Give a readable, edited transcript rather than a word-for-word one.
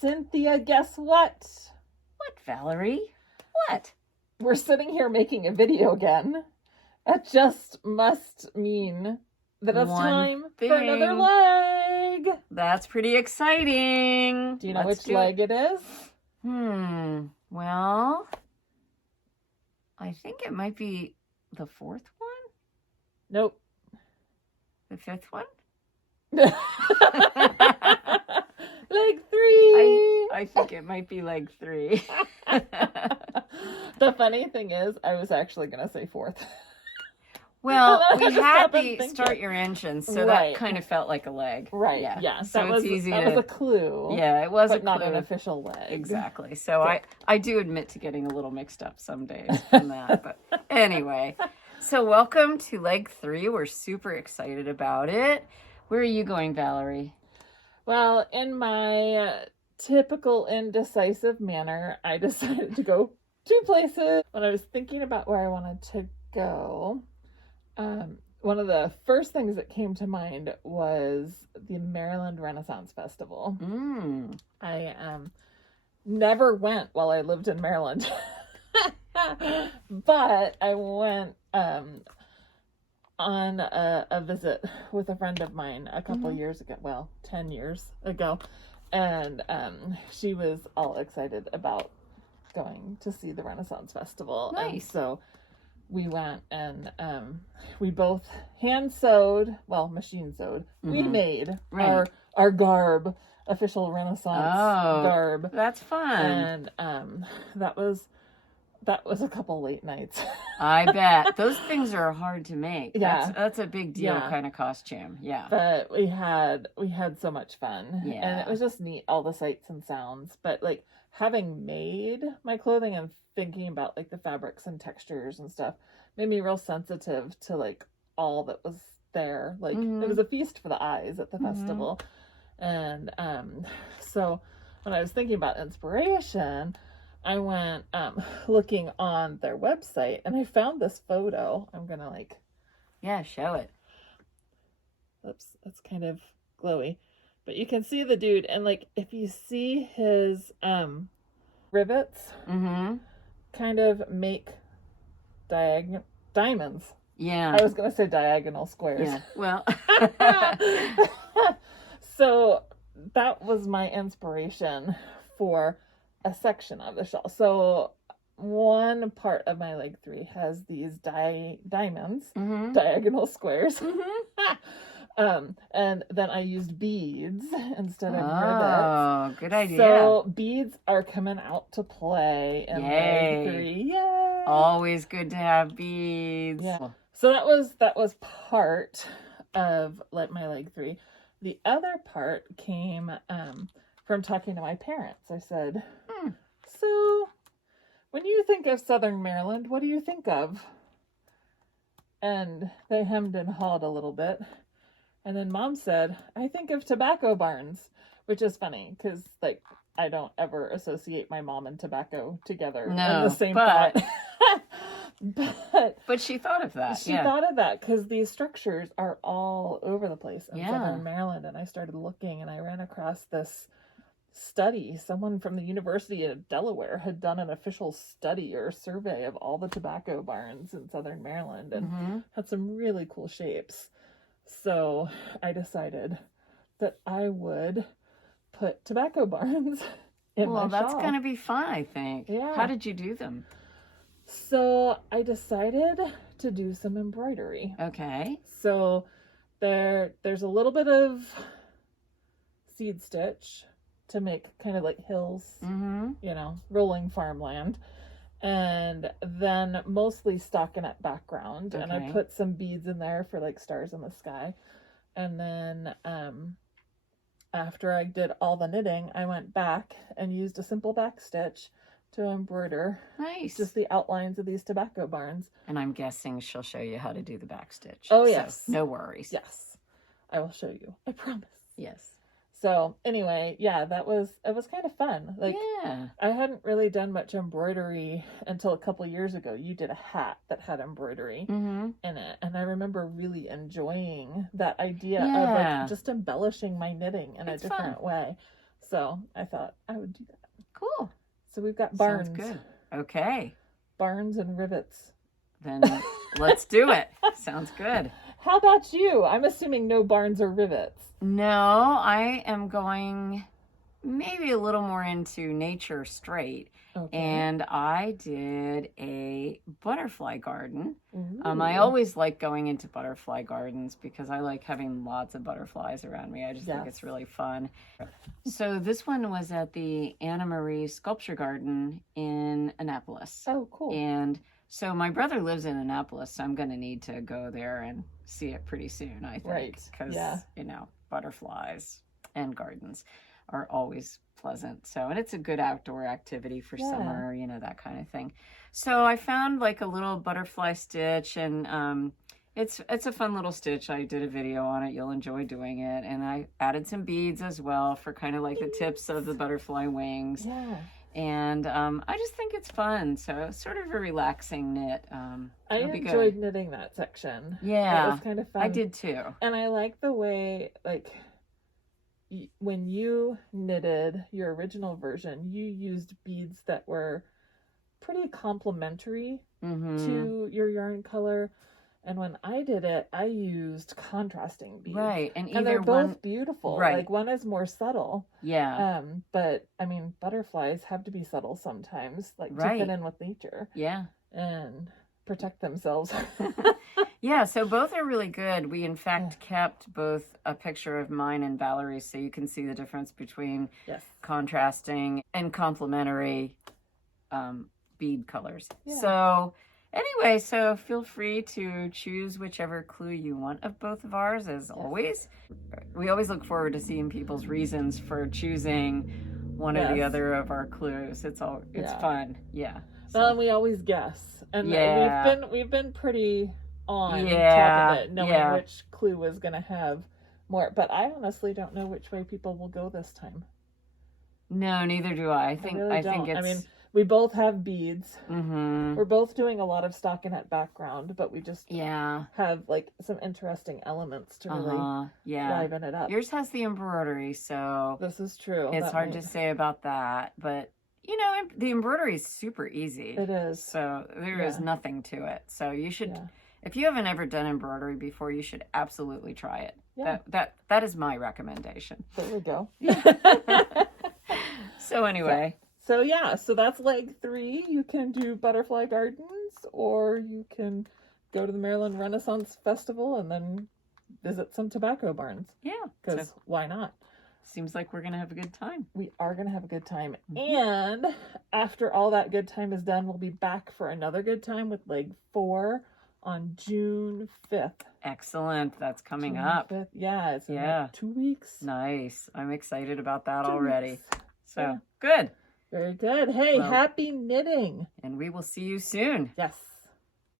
Cynthia, guess what? What, Valerie? What? We're sitting here making a video again. That just must mean that it's time for another leg. That's pretty exciting. Do you know which leg it is? Well, I think it might be the fourth one. Nope. The fifth one? Leg 3. I think it might be leg 3. The funny thing is, I was actually going to say fourth. Well, we had the start your engine, so that kind of felt like a leg. Right, yeah. So that was a clue. Yeah, it was but not an official leg. Exactly. So I do admit to getting a little mixed up some days from that. But anyway, so welcome to leg 3. We're super excited about it. Where are you going, Valerie? Well, in my typical indecisive manner, I decided to go 2 places. When I was thinking about where I wanted to go, one of the first things that came to mind was the Maryland Renaissance Festival. I never went while I lived in Maryland, but I went on a visit with a friend of mine a couple years ago, well, 10 years ago, and she was all excited about going to see the Renaissance Festival. Nice. And so we went and we both hand sewed, well, machine sewed. We made our garb, official Renaissance garb. That's fun. And that was a couple late nights. I bet. Those things are hard to make. Yeah. That's a big deal kind of costume. Yeah. But we had so much fun. Yeah. And it was just neat, all the sights and sounds. But like having made my clothing and thinking about like the fabrics and textures and stuff made me real sensitive to like all that was there. Like it was a feast for the eyes at the festival. And so when I was thinking about inspiration, I went looking on their website and I found this photo. I'm gonna show it. Oops, that's kind of glowy. But you can see the dude, and like if you see his rivets kind of make diamonds. Yeah. I was gonna say diagonal squares. Yeah. Well. So that was my inspiration for a section of the shawl. So one part of my leg 3 has these diamonds, diagonal squares. And then I used beads instead of rivets. Oh, good idea. So beads are coming out to play in leg 3. Yay! Always good to have beads. Yeah. So that was part of like my leg 3. The other part came from talking to my parents. I said, so when you think of Southern Maryland, what do you think of? And they hemmed and hawed a little bit. And then Mom said, I think of tobacco barns, which is funny because like I don't ever associate my mom and tobacco together in the same thought. But she thought of that. She thought of that because these structures are all over the place in Southern Maryland. And I started looking and I ran across this study. Someone from the University of Delaware had done an official study or survey of all the tobacco barns in Southern Maryland and had some really cool shapes. So I decided that I would put tobacco barns in my shawl. Well, that's going to be fun, I think. Yeah. How did you do them? So I decided to do some embroidery. Okay. So there's a little bit of seed stitch to make kind of like hills, rolling farmland. And then mostly stockinette background. Okay. And I put some beads in there for like stars in the sky. And then after I did all the knitting, I went back and used a simple back stitch to embroider just the outlines of these tobacco barns. And I'm guessing she'll show you how to do the back stitch. Oh, yes. So, no worries. Yes. I will show you. I promise. Yes. So anyway, yeah, it was kind of fun. Like, I hadn't really done much embroidery until a couple years ago. You did a hat that had embroidery in it. And I remember really enjoying that idea of like just embellishing my knitting in a different way. So I thought I would do that. Cool. So we've got barns. Sounds good. Okay. Barns and rivets. Then let's do it. Sounds good. How about you? I'm assuming no barns or rivets. No, I am going maybe a little more into nature straight. Okay. And I did a butterfly garden. Ooh. I always like going into butterfly gardens because I like having lots of butterflies around me. I just think it's really fun. So this one was at the Anna Marie Sculpture Garden in Annapolis. Oh, cool. And so my brother lives in Annapolis, so I'm going to need to go there and see it pretty soon, I think. Right. Because, Yeah. you know, butterflies and gardens are always pleasant. So, and it's a good outdoor activity for summer, you know, that kind of thing. So I found like a little butterfly stitch, and it's a fun little stitch. I did a video on it. You'll enjoy doing it. And I added some beads as well for kind of like the tips of the butterfly wings. Yeah. And I just think it's fun. So it's sort of a relaxing knit. I enjoyed knitting that section. Yeah. It was kind of fun. I did too. And I like the way, like, when you knitted your original version, you used beads that were pretty complementary to your yarn color. And when I did it, I used contrasting beads. Right. And they're both beautiful. Right. Like, one is more subtle. Yeah. But I mean, butterflies have to be subtle sometimes, like to fit in with nature. Yeah. And protect themselves. Yeah, so both are really good. We, in fact, kept both a picture of mine and Valerie's so you can see the difference between contrasting and complementary bead colors. Yeah. So anyway, so feel free to choose whichever clue you want of both of ours, as always. We always look forward to seeing people's reasons for choosing one or the other of our clues. It's fun. Yeah. Well, and we always guess. And we've been pretty on top of it, knowing which clue was going to have more. But I honestly don't know which way people will go this time. No, neither do I. I think it's... I mean, we both have beads. Mm-hmm. We're both doing a lot of stockinette background, but we just have like some interesting elements to really liven it up. Yours has the embroidery, so this is true. It's hard to say about that, but you know, the embroidery is super easy. It is. So there is nothing to it. So you should, if you haven't ever done embroidery before, you should absolutely try it. Yeah. That is my recommendation. There we go. So anyway. So that's leg 3. You can do butterfly gardens, or you can go to the Maryland Renaissance Festival and then visit some tobacco barns. Yeah. Because why not? Seems like we're going to have a good time. We are going to have a good time. And after all that good time is done, we'll be back for another good time with leg 4 on June 5th. Excellent. That's coming up. 5th. Yeah, it's in like 2 weeks. Nice. I'm excited about that already. So, good. Very good. Hey, happy knitting. And we will see you soon. Yes.